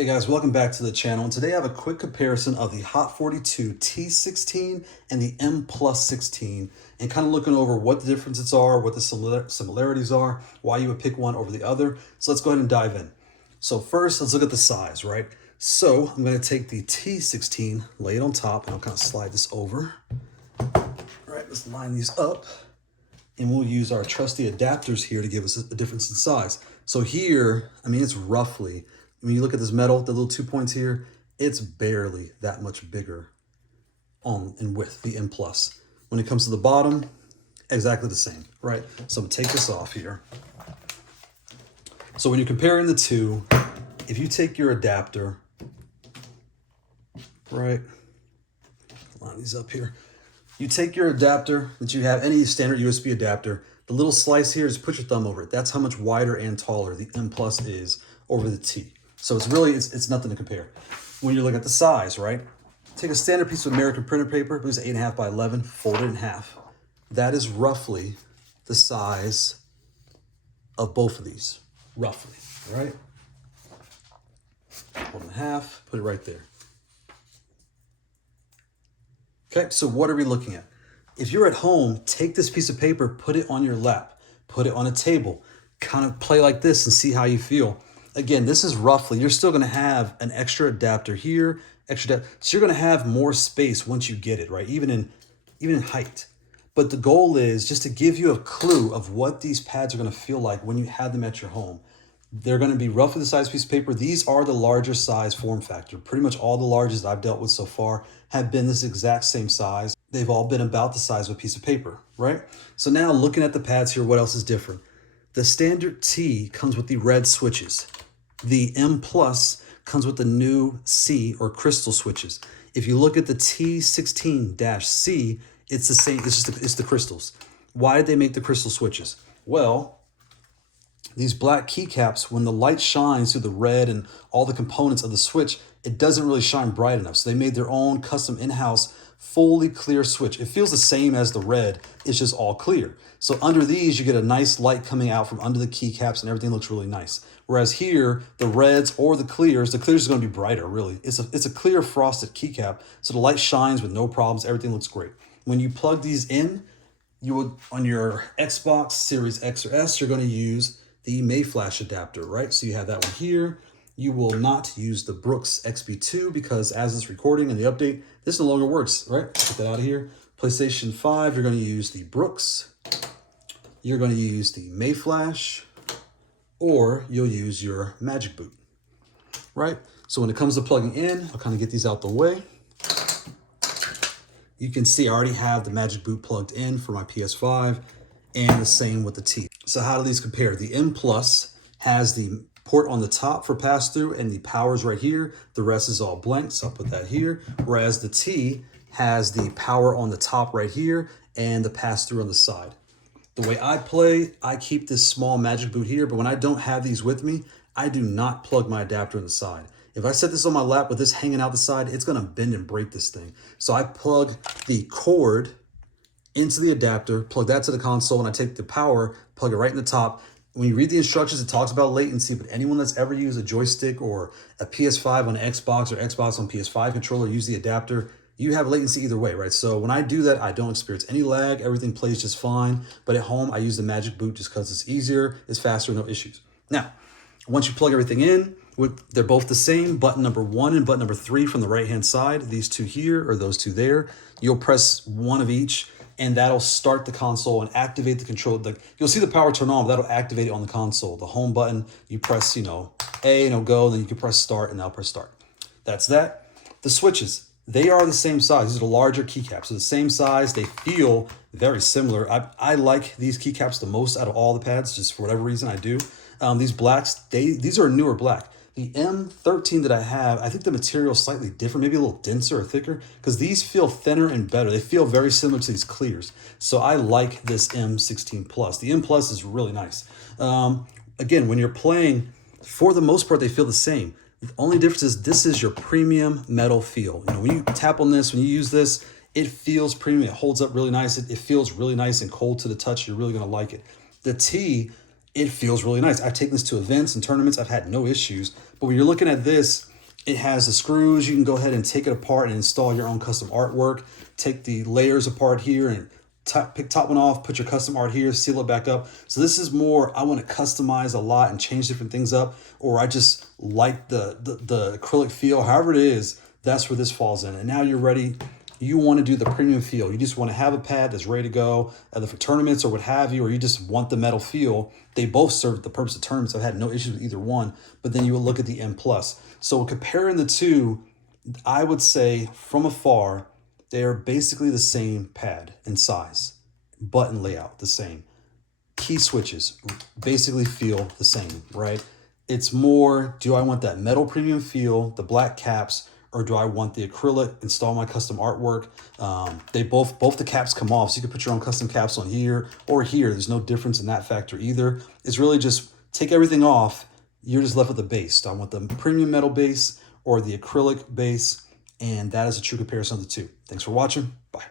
Hey guys, welcome back to the channel. And today I have a quick comparison of the Haute42 T16 and the M Plus 16 and kind of looking over what the differences are, what the similarities are, why you would pick one over the other. So let's go ahead and dive in. So first, let's look at the size, right? So I'm going to take the T16, lay it on top, and I'll kind of slide this over. All right, let's line these up. And we'll use our trusty adapters here to give us a difference in size. So here, I mean, it's roughly, when you look at this metal, the little 2 points here, it's barely that much bigger in width, the M Plus. When it comes to the bottom, exactly the same, right? So I'm gonna take this off here. So when you're comparing the two, if you take your adapter, right, line these up here. You take your adapter that you have, any standard USB adapter, the little slice here, just put your thumb over it. That's how much wider and taller the M Plus is over the T. So it's really, it's nothing to compare. When you look at the size, right? Take a standard piece of American printer paper, it was 8.5 by 11, fold it in half. That is roughly the size of both of these, roughly, right? Fold it in half, put it right there. Okay, so what are we looking at? If you're at home, take this piece of paper, put it on your lap, put it on a table, kind of play like this and see how you feel. Again, this is roughly, you're still gonna have an extra adapter here, so you're gonna have more space once you get it, right? Even in height. But the goal is just to give you a clue of what these pads are gonna feel like when you have them at your home. They're gonna be roughly the size piece of paper. These are the larger size form factor. Pretty much all the largest I've dealt with so far have been this exact same size. They've all been about the size of a piece of paper, right? So now looking at the pads here, what else is different? The standard T comes with the red switches. The M Plus comes with the new C or crystal switches. If you look at the T16-C, it's the same, it's the crystals. Why did they make the crystal switches? Well, these black keycaps, when the light shines through the red and all the components of the switch, it doesn't really shine bright enough. So they made their own custom in-house fully clear switch. It feels the same as the red, it's just all clear. So under these, you get a nice light coming out from under the keycaps and everything looks really nice. Whereas here, the reds or the clears is gonna be brighter, really. It's a clear frosted keycap, so the light shines with no problems, everything looks great. When you plug these in, you would, on your Xbox Series X or S, you're gonna use the Mayflash adapter, right? So you have that one here. You will not use the Brooks XB2 because as it's recording in the update, this no longer works, right? Get that out of here. PlayStation 5, you're gonna use the Brooks. You're gonna use the Mayflash, or you'll use your MagicBoot, right? So when it comes to plugging in, I'll kind of get these out the way. You can see I already have the MagicBoot plugged in for my PS5 and the same with the T. So how do these compare? The M Plus has the port on the top for pass-through and the power's right here. The rest is all blank, so I'll put that here. Whereas the T has the power on the top right here and the pass-through on the side. The way I play, I keep this small MagicBoot here, but when I don't have these with me, I do not plug my adapter in the side. If I set this on my lap with this hanging out the side, it's gonna bend and break this thing. So I plug the cord into the adapter, plug that to the console, and I take the power, plug it right in the top. When you read the instructions, it talks about latency, but anyone that's ever used a joystick or a PS5 on Xbox or Xbox on PS5 controller, use the adapter, you have latency either way, right? So when I do that, I don't experience any lag. Everything plays just fine. But at home, I use the MagicBoot just because it's easier, it's faster, no issues. Now, once you plug everything in, they're both the same. Button number 1 and button number 3 from the right-hand side, these two here or those two there. You'll press one of each, and that'll start the console and activate the control. You'll see the power turn on, but that'll activate it on the console. The home button, you press, A, and it'll go, then you can press start, and that'll press start. That's that. The switches. They are the same size. These are the larger keycaps. So the same size, they feel very similar. I like these keycaps the most out of all the pads, just for whatever reason I do. These blacks, these are a newer black. The M13 that I have, I think the material is slightly different, maybe a little denser or thicker, because these feel thinner and better. They feel very similar to these clears. So I like this M16 Plus. The M Plus is really nice. Again, when you're playing, for the most part, they feel the same. The only difference is this is your premium metal feel. When you tap on this, when you use this, it feels premium. It holds up really nice. It feels really nice and cold to the touch. You're really gonna like it. The T, it feels really nice. I've taken this to events and tournaments. I've had no issues. But when you're looking at this, It has the screws. You can go ahead and take it apart and install your own custom artwork. Take the layers apart here and pick top one off, put your custom art here, seal it back up. So this is more, I want to customize a lot and change different things up, or I just like the acrylic feel. However it is, that's where this falls in. And now you're ready. You want to do the premium feel. You just want to have a pad that's ready to go, either for tournaments or what have you, or you just want the metal feel. They both serve the purpose of tournaments. I've had no issues with either one, but then you will look at the M+. So comparing the two, I would say from afar, they are basically the same pad in size, button layout the same. Key switches basically feel the same, right? It's more, do I want that metal premium feel, the black caps, or do I want the acrylic, install my custom artwork? They both the caps come off, so you can put your own custom caps on here or here. There's no difference in that factor either. It's really just take everything off. You're just left with the base. Do I want the premium metal base or the acrylic base? And that is a true comparison of the two. Thanks for watching. Bye.